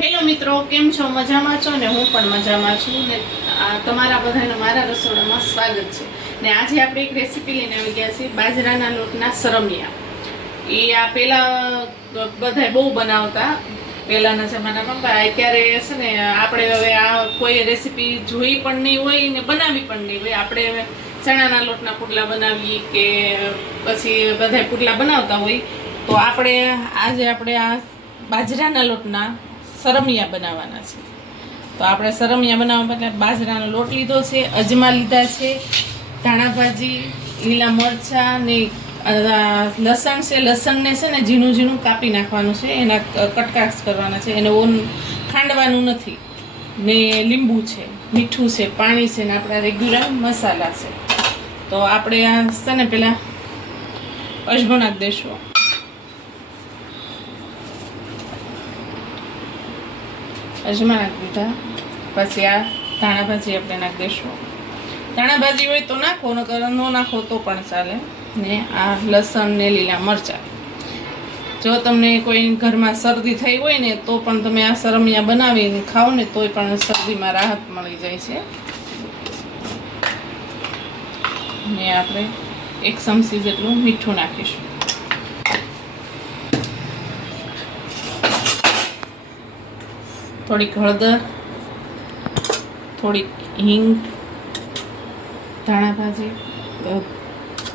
Hello મિત્રો, કેમ છો? મજામાં છો ને? હું પણ મજામાં છું ને. તમારા બધાને મારા રસોડામાં સ્વાગત છે. ને આજે આપણે એક રેસીપી લઈને આવી ગયા છીએ, બાજરાના લોટના સરમિયા. એ આ પહેલા બધા બહુ બનાવતા પહેલાના જમાનામાં, પણ અત્યારે છે ને આપણે હવે આ કોઈ રેસીપી જોઈ પણ નહીં હોય ને બનાવી પણ નહીં હોય. આપણે હવે ચણાના લોટના પુડલા બનાવીએ કે પછી બધા પુડલા બનાવતા હોય, તો આજે આપણે આ બાજરાના લોટના સરમિયા બનાવવાના છે. તો આપણે સરમિયા બનાવવા માટે બાજરાનો લોટ લીધો છે, અજમા લીધા છે, ધાણા ભાજી, લીલા મરચાં ને લસણ છે. લસણને છે ને ઝીણું ઝીણું કાપી નાખવાનું છે, એના કટકાસ કરવાના છે, એને ખાંડવાનું નથી. ને લીંબુ છે, મીઠું છે, પાણી છે ને આપણા રેગ્યુલર મસાલા છે. તો આપણે આ છે ને પહેલાં અજમો નાખી દઈશું. અજમા નાખી દીધા પછી આ ધાણા ભાજી આપણે નાખી દઈશું. ધાણા ભાજી હોય તો નાખો, નકર ન નાખો તો પણ ચાલે. ને આ લસણ ને લીલા મરચાં. જો તમને કોઈ ઘરમાં શરદી થઈ હોય ને તો પણ તમે આ સરમિયા બનાવીને ખાઓ ને તોય પણ શરદીમાં રાહત મળી જાય છે. ને આપણે 1 ચમચી જેટલું મીઠું નાખીશું. થોડીક હળદર, થોડીક હિંગ, ધાણા ભાજી,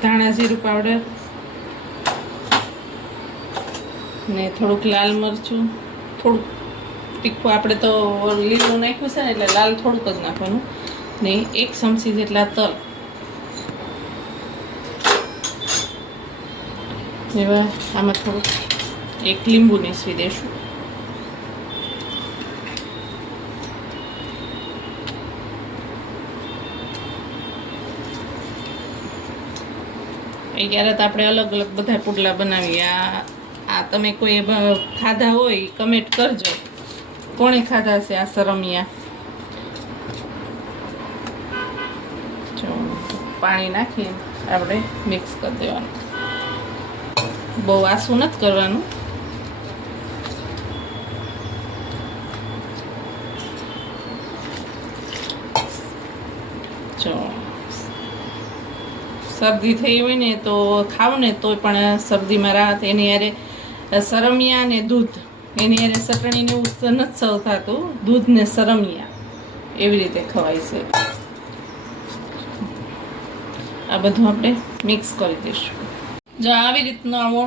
ધાણા જીરું પાવડર ને થોડુંક લાલ મરચું, થોડુંક તીખું. આપણે તો લીલું નાખ્યું છે ને એટલે લાલ થોડુંક જ નાખવાનું. ને 1 ચમચી જેટલા તલ. એવા આમાં થોડુંક 1 લીંબુ નીસવી દઈશું. ત્યારે તો આપણે અલગ અલગ બધા પુડલા બનાવીએ. આ તમે કોઈ ખાધા હોય કમેન્ટ કરજો, કોણે ખાધા છે આ સરમિયા. જો પાણી નાખી આપણે મિક્સ કરી દેવાનું. બહુ આસું નથી કરવાનું. જો શરદી થઈ હોય ને તો ખાવ ને તોય પણ શરદીમાં રાહત. એની યારે સરમિયા ને દૂધ, એની યારે ચટણીને એવું નથી સર્વ થતું. દૂધ ને સરમિયા એવી રીતે ખવાય છે. આ બધું આપણે મિક્સ કરી દઈશું. જો આવી રીતનો આવો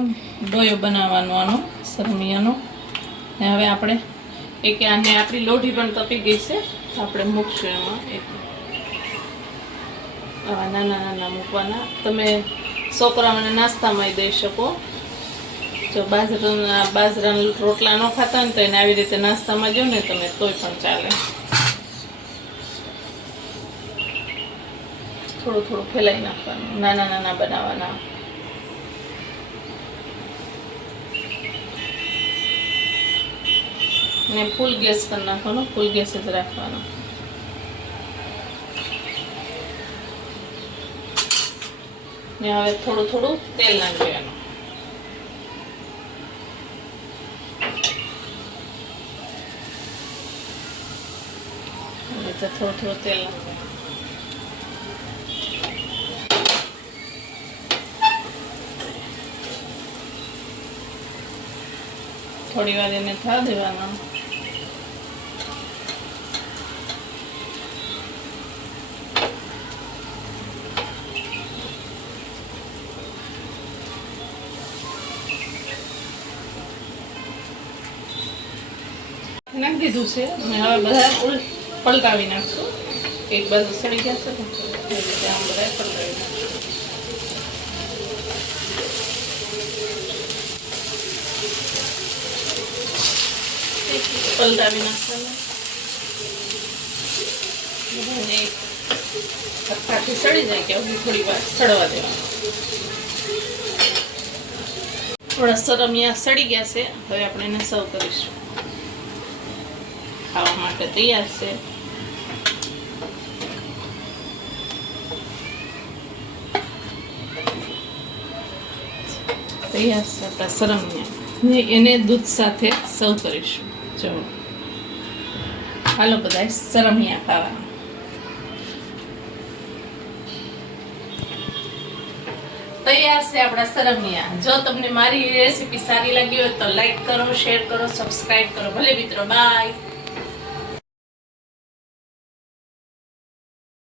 ડોયો બનાવવાનો આનો સરમિયાનો. ને હવે આપણે આને આપણી લોઢી પણ તપી ગઈ છે, આપણે મૂકશું એમાં. આવા નાના નાના મૂકવાના. તમે છોકરાઓને નાસ્તામાં દઈ શકો. જો બાજરાના રોટલા ન ખાતા હોય ને તો એને આવી રીતે નાસ્તામાં દો ને તમે તોય પણ ચાલે. થોડું થોડું ફેલાઈ નાખવાનું, નાના નાના બનાવવાના. ને ફૂલ ગેસ કરી નાખવાનો, ફૂલ ગેસ જ રાખવાનો. ને હવે થોડું થોડું તેલ નાખી દેવાનું. થોડું થોડું તેલ નાખવાનું. થોડી વાર એને થવા દેવાના. નાખી દીધું છે અને હવે બધા પલટાવી નાખશું. એક બાજુ સડી ગયા છે ને એ રીતે આમ બધા પલટાવી નાખશું. પલટાવી નાખવાનું. બધાને સરખાથી સડી જાય કે થોડી વાર સડવા દેવાનું. થોડા સરમિયા સડી ગયા છે. હવે આપણે એને સર્વ કરીશું. ખાવા માટે તૈયાર છે. તૈયાર છે આપણા સરમિયા. ને એને દૂધ સાથે સર્વ કરીશું. જો હાલો બધા સરમિયા ખાવા. તૈયાર છે આપણા સરમિયા. જો તમને મારી રેસીપી સારી લાગી હોય તો લાઈક કરો, શેર કરો, સબસ્ક્રાઇબ કરો. ભલે મિત્રો, બાય.